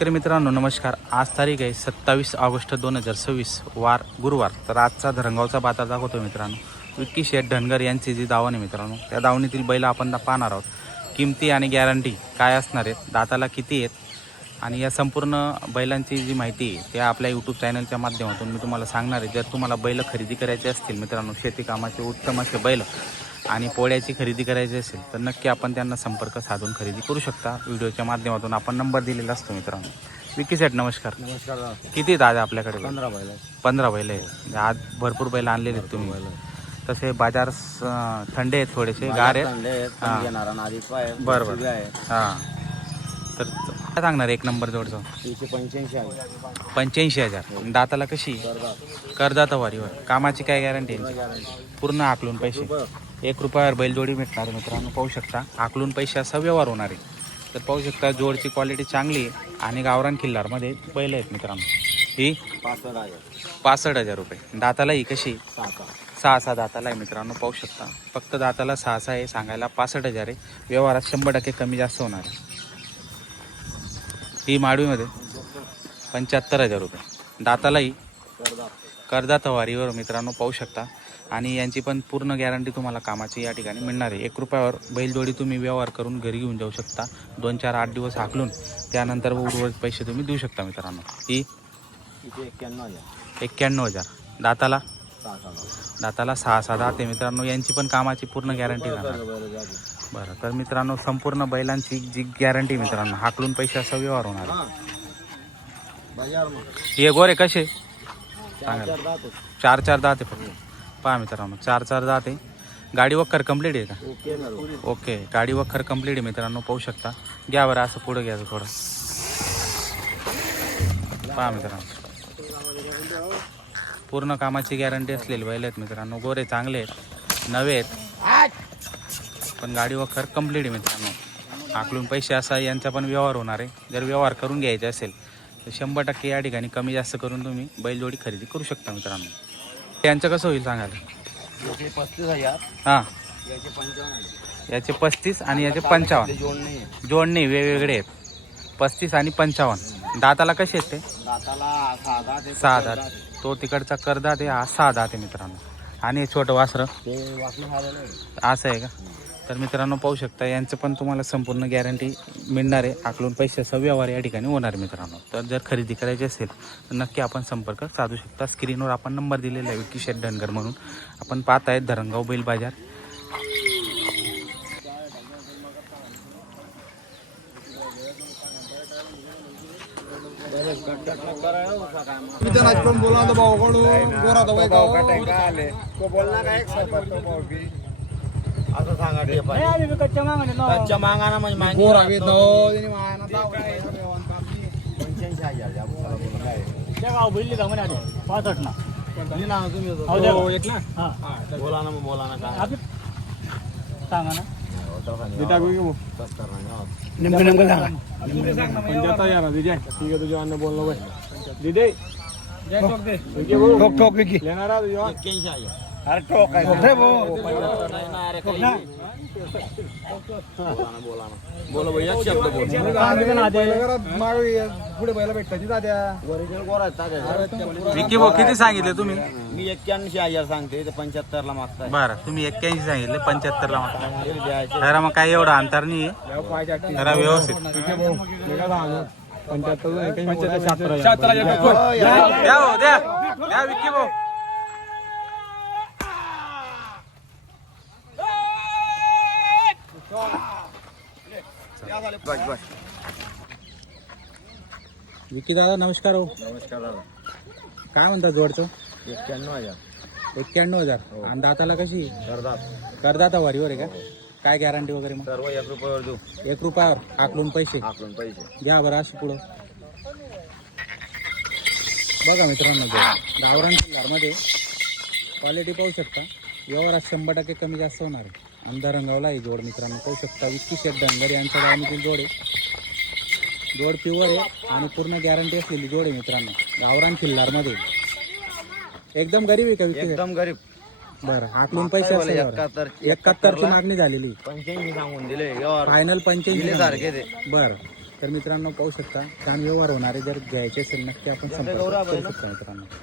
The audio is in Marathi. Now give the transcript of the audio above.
तर मित्रांनो नमस्कार. आज तारीख आहे 27 ऑगस्ट 2026 वार गुरुवार. तर आजचा धरणगावचा बाजार दाखवतो मित्रांनो. विक्की शेठ धनगर यांची जी दावण आहे मित्रांनो, त्या दावणीतील बैल आपण पाहणार आहोत. किमती आणि गॅरंटी काय असणार आहेत, दाताला किती आहेत आणि या संपूर्ण बैलांची जी माहिती आहे त्या आपल्या यूट्यूब चॅनलच्या माध्यमातून मी तुम्हाला सांगणार आहे. जर तुम्हाला बैल खरेदी करायचे असतील मित्रांनो, शेती कामाचे उत्तम असे बैल आणि पोळ्याची खरेदी करायची असेल तर नक्की आपण त्यांना संपर्क साधून खरेदी करू शकता. व्हिडिओच्या माध्यमातून आपण नंबर दिलेला असतो मित्रांनो. विक्की सेट नमस्कार. नमस्कार. किती आहेत आज आपल्याकडे? 15 बैल आहेत. 15 बैल आहे. आज भरपूर बैल आणलेले आहेत तुम्ही. तसे बाजार थंडे आहेत, थोडेसे गार आहेत. बरोबर. हां, तर काय सांगणार एक नंबर जोडचं? 85,000. दाताला कशी? करदात वारीवर. कामाची काय गॅरंटी? पूर्ण आकलून पैसे. 1 रुपयावर बैलजोडी भेटणार मित्रांनो. पाहू शकता आकलून पैसे असा व्यवहार होणार आहे. तर पाहू शकता जोडची क्वालिटी चांगली आहे आणि गावरान खिल्लारमध्ये बैल आहेत मित्रांनो. ही 65,000 रुपये. दाताला ही कशी? 6 दाताला आहे मित्रांनो. पाहू शकता फक्त दाताला 6 आहे, सांगायला 65,000 आहे. व्यवहारात 100% कमी जास्त होणार आहे. ही माडवीमध्ये 75,000 रुपये. दातालाही करदात वारीवर मित्रांनो. पाहू शकता आणि यांची पण पूर्ण गॅरंटी तुम्हाला कामाची या ठिकाणी मिळणार आहे. 1 रुपयावर बैलजोडी तुम्ही व्यवहार करून घरी घेऊन जाऊ शकता. 2, 4, 8 दिवस हाकलून त्यानंतर उर्वरित पैसे तुम्ही देऊ शकता मित्रांनो. ही 91,000. दाताला 6 दात आहे मित्रांनो. यांची पण कामाची पूर्ण गॅरंटी राहणार. बरं, तर मित्रांनो संपूर्ण बैलांची जी गॅरंटी मित्रांनो, हाकलून पैसे असा व्यवहार होणार आहे. हे गोरे कसे? 4 दात आहे फक्त. पहा मित्रांनो 4 दात आहे. गाडी वखर कंप्लीट आहे का? ओके, गाडी वखर कंप्लीट आहे मित्रांनो. पाहू शकता. घ्या बरं असं पुढं घ्या थोडं. पहा मित्रांनो पूर्ण कामाची गॅरंटी असलेली बैल आहेत मित्रांनो. गोरे चांगले आहेत, नवे आहेत, पण गाडी वखर कंप्लीट आहे मित्रांनो. आकलून पैसे असा यांचा पण व्यवहार होणार आहे. जर व्यवहार करून घ्यायचे असेल तर 100% या ठिकाणी कमी जास्त करून तुम्ही बैलजोडी खरेदी करू शकता मित्रांनो. यांचं कसं होईल सांगायला? 35,000. हां, याचे 55,000. याचे 35 आणि याचे 55. जोडणे वेगवेगळे आहेत. 35 आणि 55. दाताला कसे आहेत ते? दाताला 6 दात. तो तिकडचा करदात आहे, हा 6 दात आहे मित्रांनो. आणि हे छोटं वासरं असं आहे का? तर मित्रांनो पाहू शकता यांचं पण तुम्हाला संपूर्ण गॅरंटी मिळणार आहे. आकलून पैशाचा व्यवहार या ठिकाणी होणार आहे मित्रांनो. तर जर खरेदी करायची असेल तर नक्की आपण संपर्क साधू शकता. स्क्रीनवर आपण नंबर दिलेला आहे विक्की शेठ धनगर म्हणून. आपण पाहत आहेत धरणगाव बैल बाजार. असं सांगा ते कच्च्या मागाना म्हणजे 85,000. बोला ना काय सांगा ना. नेमकं सांगा. 75,000 ठीक आहे. तुझ्या अन्न बोललो बाई दिदे ठोक विकी लेणार 81,000. अरे ठोक आहे बोला भैया शब्द बोल. पुढे बैला भेटतात दाद्या. ओरिजिनल गोरा विक्की भाऊ किती सांगितले तुम्ही? मी 81,000 सांगते, 75ला मागताय. बरं, तुम्ही 81 सांगितले, 75ला मागता. जरा मग काय एवढं अंतर नाही आहे, जरा व्यवस्थित 75 द्या हो, द्या विक्की भाऊ. विक्की दादा नमस्कार. हो नमस्कार दादा. काय म्हणता जोडचं? 91,000. 91,000. आणि दाताला कशी? करदाता वारीवर आहे का? काय गॅरंटी वगैरे? मग सर्व 1 रुपयावर देऊ. 1 रुपयावर आकलून पैसे. घ्या बरं असं पुढं. बघा मित्रांनो गावरान किल्लारमध्ये क्वालिटी पाहू शकता. व्यवहारात 100% कमी जास्त होणार आहे. आमदार रंगावला आहे जोड मित्रांनो. पाहू शकता विक्की शेठ धनगर यांच्या गावातील जोड आहे. जोड प्युअर आहे आणि पूर्ण गॅरंटी असलेली जोड आहे मित्रांनो. गावरान किल्लारमध्ये एकदम गरीब आहे का विक्की? एकदम गरीब. बरं, आकलून पैसे 71ची मागणी झालेली. 85 सांगून दिले. फायनल 85 सारखे ते. बरं, तर मित्रांनो पाहू शकता छान व्यवहार होणारे जर घ्यायचे असेल नक्की आपण संपर्क करू शकता मित्रांनो.